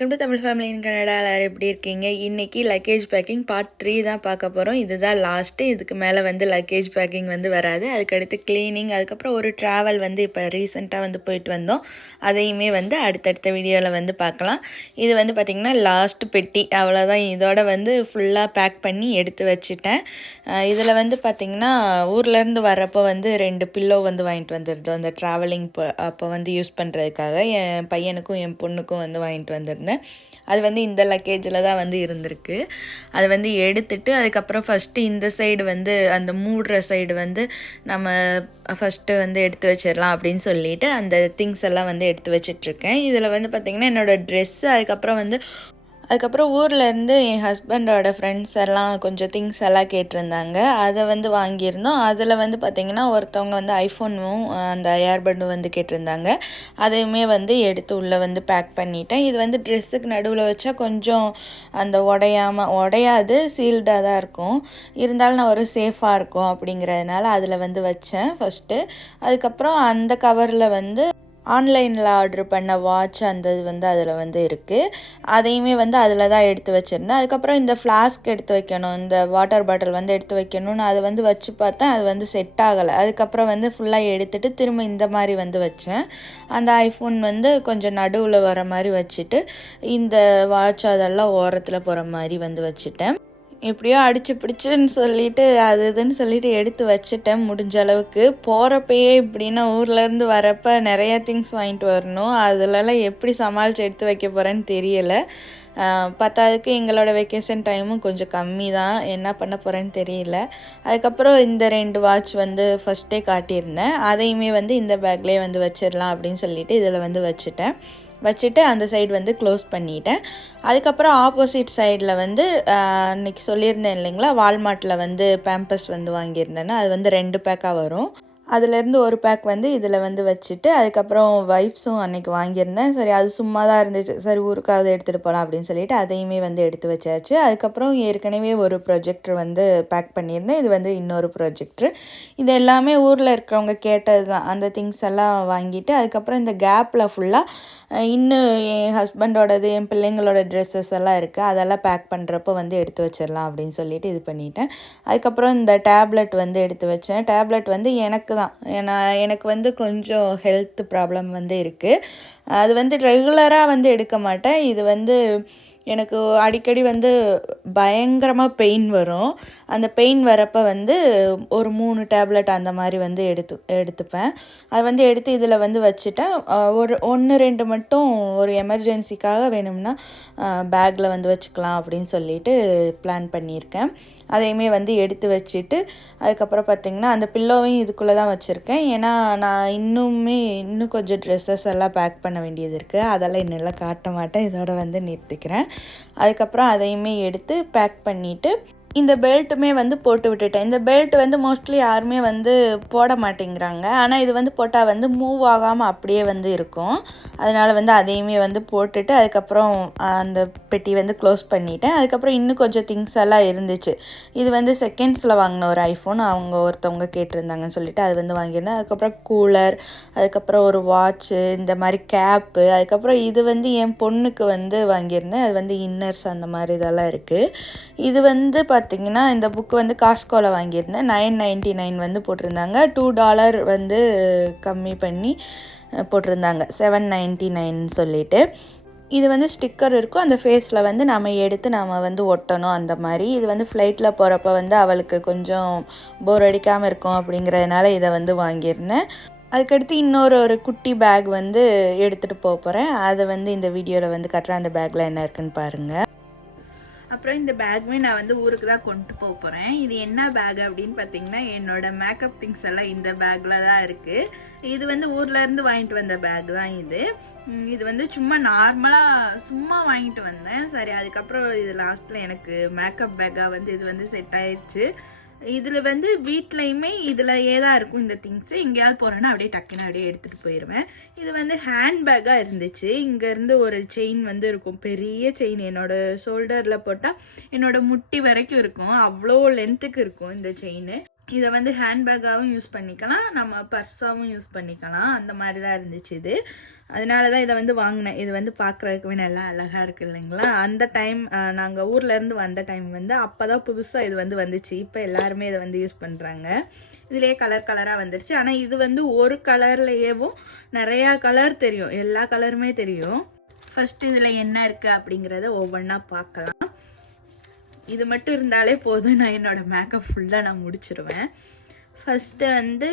Welcome to Tamil family in Canada எல்லாரும் எப்படி இருக்கீங்க? இன்றைக்கி லக்கேஜ் பேக்கிங் பார்ட் த்ரீ தான் பார்க்க போகிறோம் இதுதான் லாஸ்ட்டு இதுக்கு மேலே வந்து லக்கேஜ் பேக்கிங் வந்து வராது. அதுக்கடுத்து க்ளீனிங் அதுக்கப்புறம் ஒரு ட்ராவல் வந்து இப்போ ரீசெண்டாக வந்து போயிட்டு வந்தோம். அதையுமே வந்து அடுத்தடுத்த வீடியோவில் வந்து பார்க்கலாம். இது வந்து பார்த்திங்கன்னா லாஸ்ட் பெட்டி. அவ்வளோதான் இதோட வந்து ஃபுல்லாக பேக் பண்ணி எடுத்து வச்சுட்டேன். இதில் வந்து பார்த்திங்கன்னா ஊர்லேருந்து வரப்போ வந்து ரெண்டு பில்லோ வந்து வாங்கிட்டு வந்துருந்தோம். அந்த ட்ராவலிங் அப்போ வந்து யூஸ் பண்ணுறதுக்காக என் பையனுக்கும் என் பொண்ணுக்கும் வந்து வாங்கிட்டு வந்திருந்தேன். அது வந்து இந்த லக்கேஜில் தான் வந்து இருந்திருக்கு. அது வந்து எடுத்துட்டு அதுக்கப்புறம் ஃபஸ்ட்டு இந்த சைடு வந்து அந்த மூடுற சைடு வந்து நம்ம ஃபஸ்ட்டு வந்து எடுத்து வச்சிடலாம் அப்படின்னு சொல்லிட்டு அந்த திங்ஸ் எல்லாம் வந்து எடுத்து வச்சிட்ருக்கேன் இதில் வந்து பார்த்திங்கன்னா என்னோடய ட்ரெஸ்ஸு அதுக்கப்புறம் வந்து அதுக்கப்புறம் ஊர்லேருந்து என் ஹஸ்பண்டோட ஃப்ரெண்ட்ஸ் எல்லாம் கொஞ்சம் திங்ஸ் எல்லாம் கேட்டிருந்தாங்க. அதை வந்து வாங்கியிருந்தோம். அதில் வந்து பார்த்திங்கன்னா ஒருத்தவங்க வந்து ஐஃபோனும் அந்த ஏர்பட்டும் வந்து கேட்டிருந்தாங்க. அதையுமே வந்து எடுத்து உள்ளே வந்து பேக் பண்ணிட்டேன். இது வந்து ட்ரெஸ்ஸுக்கு நடுவில் வச்சா கொஞ்சம் அந்த உடையாமல் உடையாது சீல்டாக தான் இருக்கும். இருந்தாலும் நான் ஒரு சேஃபாக இருக்கும் அப்படிங்கிறதுனால அதில் வந்து வச்சேன் ஃபஸ்ட்டு அதுக்கப்புறம் அந்த கவரில் வந்து ஆன்லைனில் ஆர்டர் பண்ண வாட்ச் அந்த இது வந்து அதில் வந்து இருக்குது அதையுமே வந்து அதில் தான் எடுத்து வச்சுருந்தேன். அதுக்கப்புறம் இந்த ஃப்ளாஸ்க் எடுத்து வைக்கணும் இந்த வாட்டர் பாட்டில் வந்து எடுத்து வைக்கணும்னு அதை வந்து வச்சு பார்த்தேன். அது வந்து செட் ஆகலை. அதுக்கப்புறம் வந்து ஃபுல்லாக எடுத்துகிட்டு திரும்ப இந்த மாதிரி வந்து வச்சேன். அந்த ஐஃபோன் வந்து கொஞ்சம் நடுவில் வர மாதிரி வச்சுட்டு இந்த வாட்ச் அதெல்லாம் ஓரத்தில் போகிற மாதிரி வந்து வச்சுட்டேன். எப்படியோ அடிச்சு பிடிச்சுன்னு சொல்லிட்டு அது இதுன்னு சொல்லிட்டு எடுத்து வச்சுட்டேன் முடிஞ்ச அளவுக்கு. போகிறப்பயே இப்படின்னா ஊர்லேருந்து வரப்போ நிறையா திங்ஸ் வாங்கிட்டு வரணும். அதுலலாம் எப்படி சமாளித்து எடுத்து வைக்க போகிறேன்னு தெரியலை. பத்தாவதுக்கு எங்களோட வெக்கேஷன் டைமும் கொஞ்சம் கம்மி தான் என்ன பண்ண போகிறேன்னு தெரியல. அதுக்கப்புறம் இந்த ரெண்டு வாட்ச் வந்து ஃபஸ்ட்டே காட்டியிருந்தேன். அதையுமே வந்து இந்த பேக்லேயே வந்து வச்சிடலாம் அப்படின்னு சொல்லிட்டு இதில் வந்து வச்சுட்டேன். வச்சுட்டு அந்த சைடு வந்து க்ளோஸ் பண்ணிட்டேன். அதுக்கப்புறம் ஆப்போசிட் சைடில் வந்து இன்றைக்கி சொல்லியிருந்தேன் இல்லைங்களா வால்மார்ட்டில் வந்து பேம்பஸ் வந்து வாங்கியிருந்தேன்னா அது வந்து ரெண்டு பேக்காக வரும். அதுலேருந்து ஒரு பேக் வந்து இதில் வந்து வச்சுட்டு அதுக்கப்புறம் வைப்ஸும் அன்றைக்கி வாங்கியிருந்தேன். சரி அது சும்மா தான் இருந்துச்சு. சரி ஊருக்காவது எடுத்துகிட்டு போகலாம் அப்படின்னு சொல்லிட்டு அதையுமே வந்து எடுத்து வச்சாச்சு. அதுக்கப்புறம் ஏற்கனவே ஒரு ப்ரொஜெக்டர் வந்து பேக் பண்ணியிருந்தேன். இது வந்து இன்னொரு ப்ரொஜெக்டர் இது எல்லாமே ஊரில் இருக்கிறவங்க கேட்டது தான் அந்த திங்ஸ் எல்லாம் வாங்கிட்டு அதுக்கப்புறம் இந்த கேப்பில் ஃபுல்லாக இன்னும் என் ஹஸ்பண்டோடது என் பிள்ளைங்களோட ட்ரெஸ்ஸஸ் எல்லாம் இருக்குது அதெல்லாம் பேக் பண்ணுறப்போ வந்து எடுத்து வச்சிடலாம் அப்படின்னு சொல்லிட்டு இது பண்ணிட்டேன். அதுக்கப்புறம் இந்த டேப்லெட் வந்து எடுத்து வச்சேன். டேப்லெட் வந்து எனக்கு தான். ஏன்னா எனக்கு வந்து கொஞ்சம் ஹெல்த் ப்ராப்ளம் வந்து இருக்குது அது வந்து ரெகுலராக வந்து எடுக்க மாட்டேன். இது வந்து எனக்கு அடிக்கடி வந்து பயங்கரமாக பெயின் வரும். அந்த பெயின் வரப்போ வந்து ஒரு மூணு டேப்லெட் அந்த மாதிரி வந்து எடுத்து எடுத்துப்பேன். அதை வந்து எடுத்து இதில் வந்து வச்சுட்டேன். ஒரு ஒன்று ரெண்டு மட்டும் ஒரு எமர்ஜென்சிக்காக வேணும்னா பேக்கில் வந்து வச்சுக்கலாம் அப்படின்னு சொல்லிட்டு பிளான் பண்ணியிருக்கேன். அதையுமே வந்து எடுத்து வச்சுட்டு அதுக்கப்புறம் பார்த்திங்கன்னா அந்த பில்லோவையும் இதுக்குள்ளே தான் வச்சுருக்கேன். ஏன்னா நான் இன்னுமே இன்னும் கொஞ்சம் ட்ரெஸ்ஸஸ் எல்லாம் பேக் பண்ண வேண்டியது இருக்குது அதெல்லாம் என்னெல்லாம் காட்ட மாட்டேன். இதோட வந்து நிறுத்திக்கிறேன். அதுக்கப்புறம் அதையுமே எடுத்து பேக் பண்ணிவிட்டு இந்த பெல்ட்டுமே வந்து போட்டு விட்டுட்டேன். இந்த பெல்ட் வந்து மோஸ்ட்லி யாருமே வந்து போட மாட்டேங்கிறாங்க. ஆனால் இது வந்து போட்டால் வந்து மூவ் ஆகாமல் அப்படியே வந்து இருக்கும். அதனால் வந்து அதையுமே வந்து போட்டுட்டு அதுக்கப்புறம் அந்த பெட்டி வந்து க்ளோஸ் பண்ணிட்டேன். அதுக்கப்புறம் இன்னும் கொஞ்சம் திங்ஸ் எல்லாம் இருந்துச்சு. இது வந்து செகண்ட்ஸில் வாங்கின ஒரு ஐஃபோன். அவங்க ஒருத்தவங்க கேட்டிருந்தாங்கன்னு சொல்லிட்டு அது வந்து வாங்கியிருந்தேன். அதுக்கப்புறம் கூலர் அதுக்கப்புறம் ஒரு வாட்ச்சு இந்த மாதிரி கேப்பு அதுக்கப்புறம் இது வந்து என் பொண்ணுக்கு வந்து வாங்கியிருந்தேன். அது வந்து இன்னர்ஸ் அந்த மாதிரி இதெல்லாம் இருக்குது இது வந்து பார்த்திங்கன்னா இந்த புக்கு வந்து காஸ்கோவில் வாங்கியிருந்தேன். நைன் நைன்ட்டி நைன் வந்து போட்டிருந்தாங்க. டூ டாலர் வந்து கம்மி பண்ணி போட்டிருந்தாங்க. செவன் நைன்ட்டி நைன் சொல்லிட்டு. இது வந்து ஸ்டிக்கர் இருக்கும். அந்த ஃபேஸில் வந்து நம்ம எடுத்து நம்ம வந்து ஒட்டணும் அந்த மாதிரி. இது வந்து ஃப்ளைட்டில் போகிறப்ப வந்து அவளுக்கு கொஞ்சம் போர் அடிக்காமல் இருக்கும் அப்படிங்கிறதுனால இதை வந்து வாங்கியிருந்தேன். அதுக்கடுத்து இன்னொரு ஒரு குட்டி பேக் வந்து எடுத்துகிட்டு போக போகிறேன் அதை வந்து இந்த வீடியோவில் வந்து கட்டுற அந்த பேக்கில் என்ன இருக்குன்னு பாருங்கள் அப்புறம் இந்த பேக்குமே நான் வந்து ஊருக்கு தான் கொண்டு போக போகிறேன் இது என்ன பேக் அப்படின்னு பார்த்தீங்கன்னா என்னோட மேக்கப் திங்ஸ் எல்லாம் இந்த பேக்கில் தான் இருக்குது இது வந்து ஊர்லேருந்து வாங்கிட்டு வந்த பேக் தான் இது. இது வந்து சும்மா நார்மலாக சும்மா வாங்கிட்டு வந்தேன். சரி அதுக்கப்புறம் இது லாஸ்ட்டில் எனக்கு மேக்கப் பேக்காக வந்து இது வந்து செட் ஆயிடுச்சு இதில் வந்து வீட்லேயுமே இதில் ஏதா இருக்கும் இந்த திங்ஸு எங்கேயாவது போகிறேன்னா அப்படியே டக்குன்னு அப்படியே எடுத்துகிட்டு போயிடுவேன் இது வந்து ஹேண்ட்பேக்காக இருந்துச்சு. இங்கேருந்து ஒரு செயின் வந்து இருக்கும். பெரிய செயின் என்னோடய ஷோல்டரில் போட்டால் என்னோடய முட்டி வரைக்கும் இருக்கும். அவ்வளோ லென்த்துக்கு இருக்கும் இந்த செயின் இதை வந்து ஹேண்ட்பேக்காகவும் யூஸ் பண்ணிக்கலாம். நம்ம பர்ஸாகவும் யூஸ் பண்ணிக்கலாம். அந்த மாதிரி தான் இருந்துச்சு இது. அதனால தான் இதை வந்து வாங்கினேன். இது வந்து பார்க்குறதுக்குமே நல்லா அழகாக இருக்குது இல்லைங்களா? அந்த டைம் நாங்கள் ஊர்லேருந்து வந்த டைம் வந்து அப்போ தான் புதுசாக இது வந்து வந்துச்சு. இப்போ எல்லாருமே இதை வந்து யூஸ் பண்ணுறாங்க இதுலேயே கலர் கலராக வந்துடுச்சு ஆனால் இது வந்து ஒரு கலர்லேயேவும் நிறையா கலர் தெரியும். எல்லா கலருமே தெரியும். ஃபஸ்ட்டு இதில் என்ன இருக்குது அப்படிங்கிறத ஒவ்வொன்றா பார்க்கலாம். இது மட்டும் இருந்தாலே போதும். நான் என்னோடய மேக்கப் ஃபுல்லாக நான் முடிச்சிருவேன். ஃபஸ்ட்டு வந்து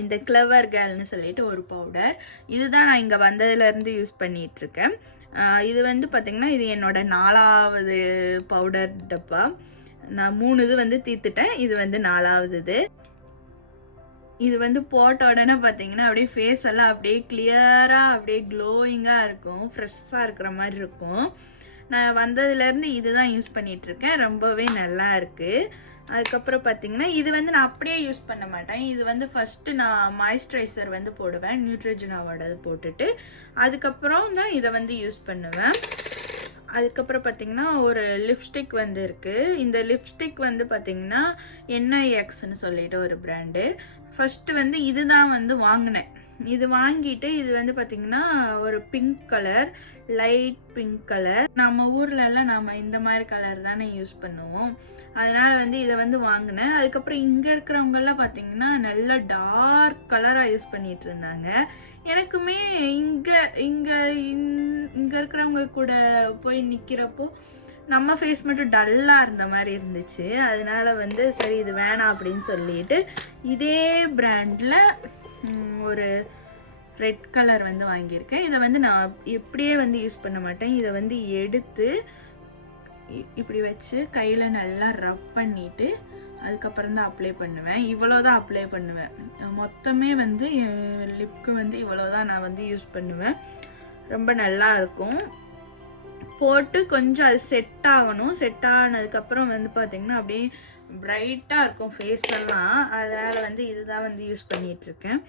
இந்த கிளவர் கேர்ள்னு சொல்லிட்டு ஒரு பவுடர் இதுதான் நான் இங்கே வந்ததுலேருந்து யூஸ் பண்ணிகிட்ருக்கேன் இது வந்து பார்த்திங்கன்னா இது என்னோடய நாலாவது பவுடர் டப்பா. நான் மூணு இது வந்து தீர்த்துட்டேன் இது வந்து நாலாவது இது. இது வந்து போட்ட உடனே பார்த்தீங்கன்னா அப்படியே ஃபேஸ் எல்லாம் அப்படியே கிளியராக அப்படியே க்ளோயிங்காக இருக்கும். ஃப்ரெஷ்ஷாக இருக்கிற மாதிரி இருக்கும். நான் வந்ததுலேருந்து இதுதான் யூஸ் பண்ணிகிட்ருக்கேன். ரொம்பவே நல்லா இருக்குது அதுக்கப்புறம் பார்த்தீங்கன்னா இது வந்து நான் அப்படியே யூஸ் பண்ண மாட்டேன். இது வந்து ஃபஸ்ட்டு நான் மாய்ஸ்சரைசர் வந்து போடுவேன். நியூட்ரஜனாவோடது போட்டுட்டு அதுக்கப்புறம் தான் இதை வந்து யூஸ் பண்ணுவேன். அதுக்கப்புறம் பார்த்தீங்கன்னா ஒரு லிப்ஸ்டிக் வந்து இருக்குது இந்த லிப்ஸ்டிக் வந்து பார்த்தீங்கன்னா என்ஐஎக்ஸ்னு சொல்லிட்டு ஒரு ப்ராண்டு ஃபஸ்ட்டு வந்து இதுதான் வந்து வாங்கினேன். இது வாங்கிட்டு இது வந்து பார்த்தீங்கன்னா ஒரு pink colour light pink colour நம்ம ஊர்லலாம் நம்ம இந்த மாதிரி கலர் தானே யூஸ் பண்ணுவோம். அதனால் வந்து இதை வந்து வாங்கினேன். அதுக்கப்புறம் இங்கே இருக்கிறவங்கெல்லாம் பார்த்தீங்கன்னா நல்ல டார்க் கலராக யூஸ் பண்ணிட்டு இருந்தாங்க. எனக்குமே இங்கே இங்கே இங்கே இருக்கிறவங்க கூட போய் நிற்கிறப்போ நம்ம ஃபேஸ் மட்டும் டல்லாக இருந்த மாதிரி இருந்துச்சு. அதனால வந்து சரி இது வேணாம் அப்படின்னு சொல்லிட்டு இதே பிராண்டில் ஒரு ரெட் கலர் வந்து வாங்கியிருக்கேன். இதை வந்து நான் எப்படியே வந்து யூஸ் பண்ண மாட்டேன். இதை வந்து எடுத்து இப்படி வச்சு கையில் நல்லா ரப் பண்ணிவிட்டு அதுக்கப்புறம் தான் அப்ளை பண்ணுவேன். இவ்வளோ தான் அப்ளை பண்ணுவேன். மொத்தமே வந்து என் லிப்க்கு வந்து இவ்வளோ தான் நான் வந்து யூஸ் பண்ணுவேன். ரொம்ப நல்லா இருக்கும். போட்டு கொஞ்சம் அது செட் ஆகணும். செட் ஆனதுக்கப்புறம் வந்து பார்த்திங்கன்னா அப்படியே பிரைட்டாக இருக்கும் ஃபேஸ் எல்லாம் அதனால் வந்து இதுதான் வந்து யூஸ் பண்ணிகிட்ருக்கேன்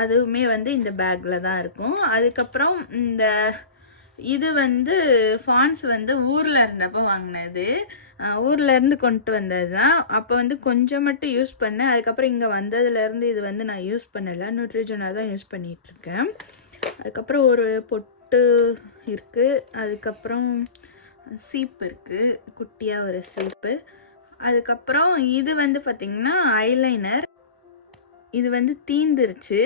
அதுவுமே வந்து இந்த பேக்கில் தான் இருக்கும். அதுக்கப்புறம் இந்த இது வந்து ஃபான்ஸ் வந்து ஊரில் இருந்தப்போ வாங்கினது. ஊர்லேருந்து கொண்டு வந்தது தான். அப்போ வந்து கொஞ்சம் மட்டும் யூஸ் பண்ணேன். அதுக்கப்புறம் இங்கே வந்ததுலேருந்து இது வந்து நான் யூஸ் பண்ணலை. நியூட்ரிஜனாக தான் யூஸ் பண்ணிகிட்ருக்கேன் அதுக்கப்புறம் ஒரு பொட்டு இருக்குது அதுக்கப்புறம் சீப்பு இருக்குது குட்டியாக ஒரு சீப்பு. அதுக்கப்புறம் இது வந்து பார்த்திங்கன்னா ஐலைனர் இது வந்து தீந்துருச்சு.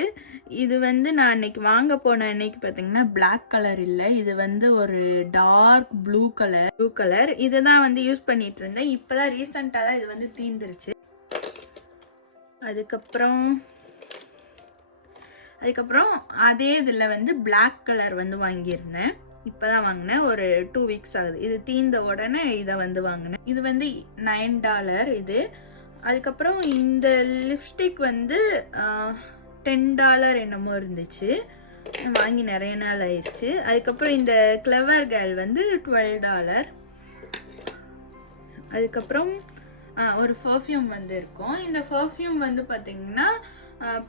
இது வந்து நான் அன்னைக்கு வாங்க போன அன்னைக்கு பார்த்தீங்கன்னா பிளாக் கலர் இல்லை. இது வந்து ஒரு dark blue colour blue colour இதை தான் வந்து யூஸ் பண்ணிட்டு இருந்தேன். இப்போ தான் ரீசெண்டாக தான் இது வந்து தீந்துருச்சு. அதுக்கப்புறம் அதுக்கப்புறம் அதே இதில் வந்து பிளாக் கலர் வந்து வாங்கியிருந்தேன். இப்போ தான் வாங்கினேன். ஒரு டூ வீக்ஸ் ஆகுது. இது தீந்த உடனே இதை வந்து வாங்கினேன். இது வந்து நைன் டாலர் இது. அதுக்கப்புறம் இந்த லிப்ஸ்டிக் வந்து டென் டாலர் என்னமோ இருந்துச்சு. வாங்கி நிறைய நாள் ஆயிடுச்சு. அதுக்கப்புறம் இந்த கிளவர் கேர்ள் வந்து டுவெல் டாலர் அதுக்கப்புறம் ஒரு பர்ஃப்யூம் வந்து இருக்கும். இந்த பர்ஃப்யூம் வந்து பார்த்திங்கன்னா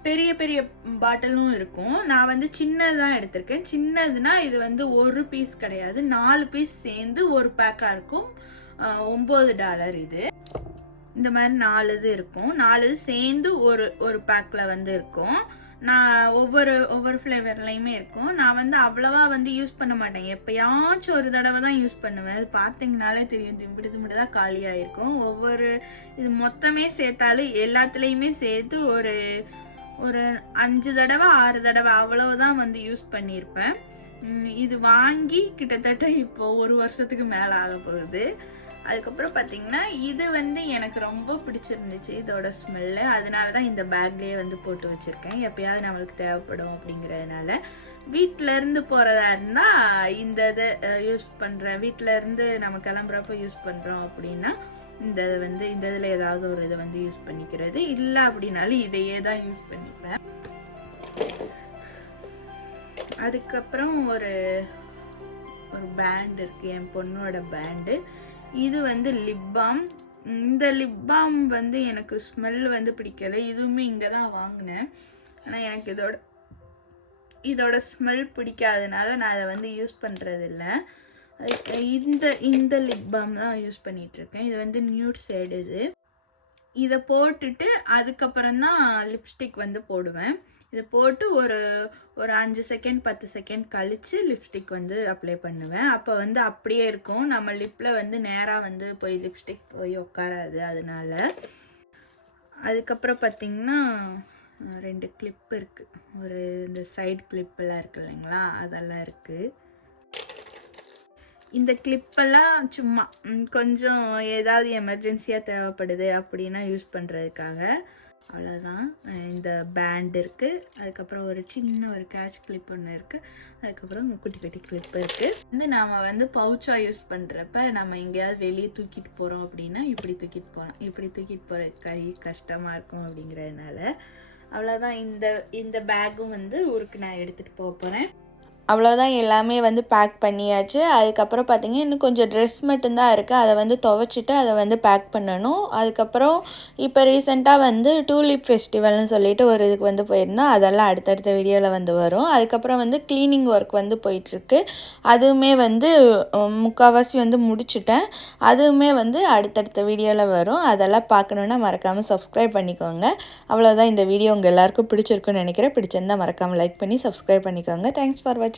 பெரிய பெரிய பாட்டிலும் இருக்கும். நான் வந்து சின்னதாக எடுத்திருக்கேன். சின்னதுன்னா இது வந்து ஒரு பீஸ் கிடையாது. நாலு பீஸ் சேர்ந்து ஒரு பேக்காக இருக்கும். ஒம்பது டாலர் இது. இந்த மாதிரி நாலு இது இருக்கும். நாலு இது சேர்ந்து ஒரு ஒரு பேக்கில் வந்து இருக்கும். நான் ஒவ்வொரு ஒவ்வொரு ஃப்ளேவர்லையுமே இருக்கும். நான் வந்து அவ்வளவா வந்து யூஸ் பண்ண மாட்டேன். எப்பயாச்சும் ஒரு தடவை தான் யூஸ் பண்ணுவேன். அது பார்த்தீங்கனாலே தெரியும். திம்பிடி திம்பிடி தான் காலியாக இருக்கும் ஒவ்வொரு இது மொத்தமே சேர்த்தாலும் எல்லாத்துலேயுமே சேர்த்து ஒரு ஒரு அஞ்சு தடவை ஆறு தடவை அவ்வளவுதான் வந்து யூஸ் பண்ணியிருப்பேன். இது வாங்கி கிட்டத்தட்ட இப்போ ஒரு வருஷத்துக்கு மேலே ஆக போகுது அதுக்கப்புறம் பார்த்தீங்கன்னா இது வந்து எனக்கு ரொம்ப பிடிச்சிருந்துச்சு இதோட ஸ்மெல்லு அதனால தான் இந்த பேக்லேயே வந்து போட்டு வச்சுருக்கேன். எப்பயாவது நம்மளுக்கு தேவைப்படும் அப்படிங்கிறதுனால. வீட்டிலேருந்து போகிறதா இருந்தால் இந்த இதை யூஸ் பண்ணுறேன் வீட்டில இருந்து நம்ம கிளம்புறப்ப யூஸ் பண்ணுறோம் அப்படின்னா இந்த இது வந்து இந்த இதில் ஏதாவது ஒரு இதை வந்து யூஸ் பண்ணிக்கிறது. இல்லை அப்படின்னாலும் இதையே தான் யூஸ் பண்ணிப்பேன். அதுக்கப்புறம் ஒரு ஒரு பேண்ட் இருக்குது என் பொண்ணோட பேண்டு இது வந்து லிப் பாம் இந்த லிப் பாம் வந்து எனக்கு ஸ்மெல் வந்து பிடிக்கல. இதுவுமே இங்கே தான் வாங்கினேன். ஆனால் எனக்கு இதோட இதோட ஸ்மெல் பிடிக்காதனால நான் அதை வந்து யூஸ் பண்ணுறதில்ல இந்த இந்த லிப் பாம் தான் யூஸ் பண்ணிகிட்ருக்கேன் இது வந்து நியூட் சைடு இது. இதை போட்டுட்டு அதுக்கப்புறம் தான் லிப்ஸ்டிக் வந்து போடுவேன். இதை போட்டு ஒரு ஒரு அஞ்சு செகண்ட் பத்து செகண்ட் கழித்து லிப்ஸ்டிக் வந்து அப்ளை பண்ணுவேன். அப்போ வந்து அப்படியே இருக்கும். நம்ம லிப்பில் வந்து நேராக வந்து போய் லிப்ஸ்டிக் போய் உட்காராது அதனால. அதுக்கப்புறம் பார்த்திங்கன்னா ரெண்டு கிளிப் இருக்குது ஒரு இந்த சைடு கிளிப்பெல்லாம் இருக்கு இல்லைங்களா? அதெல்லாம் இருக்குது இந்த கிளிப்பெல்லாம் சும்மா கொஞ்சம் ஏதாவது எமர்ஜென்சியாக தேவைப்படுது அப்படின்னா யூஸ் பண்ணுறதுக்காக அவ்வளோதான் இந்த பேண்ட் இருக்குது அதுக்கப்புறம் ஒரு சின்ன ஒரு கேட்ச் கிளிப் ஒன்று இருக்குது அதுக்கப்புறம் குட்டி குட்டி கிளிப் இருக்குது வந்து நாம் வந்து பவுச்சாக யூஸ் பண்ணுறப்ப நம்ம எங்கேயாவது வெளியே தூக்கிட்டு போகிறோம் அப்படின்னா இப்படி தூக்கிட்டு போகலாம் இப்படி தூக்கிட்டு போகிற கை கஷ்டமாக இருக்கும் அப்படிங்கிறதுனால. அவ்வளோதான் இந்த இந்த பேக்கும் வந்து ஊருக்கு நான் எடுத்துகிட்டு போக போகிறேன் அவ்வளோதான் எல்லாமே வந்து பேக் பண்ணியாச்சு. அதுக்கப்புறம் பார்த்தீங்கன்னா இன்னும் கொஞ்சம் ட்ரெஸ் மட்டும்தான் இருக்குது அதை வந்து துவைச்சிட்டு அதை வந்து பேக் பண்ணணும். அதுக்கப்புறம் இப்போ ரீசெண்டாக வந்து டூலிப் ஃபெஸ்டிவல்னு சொல்லிட்டு ஒரு இதுக்கு வந்து போயிருந்தோம். அதெல்லாம் அடுத்தடுத்த வீடியோவில் வந்து வரும். அதுக்கப்புறம் வந்து க்ளீனிங் ஒர்க் வந்து போயிட்டுருக்கு. அதுவுமே வந்து முக்கால்வாசி வந்து முடிச்சுட்டேன். அதுவுமே வந்து அடுத்தடுத்த வீடியோவில் வரும். அதெல்லாம் பார்க்கணுன்னா மறக்காமல் சப்ஸ்கிரைப் பண்ணிக்கோங்க. அவ்வளோதான் இந்த வீடியோ உங்கள் எல்லாருக்கும் பிடிச்சிருக்குன்னு நினைக்கிறேன். பிடிச்சிருந்தால் மறக்காமல் லைக் பண்ணி சப்ஸ்கிரைப் பண்ணிக்கோங்க. தேங்க்ஸ் ஃபார் வாட்சிங்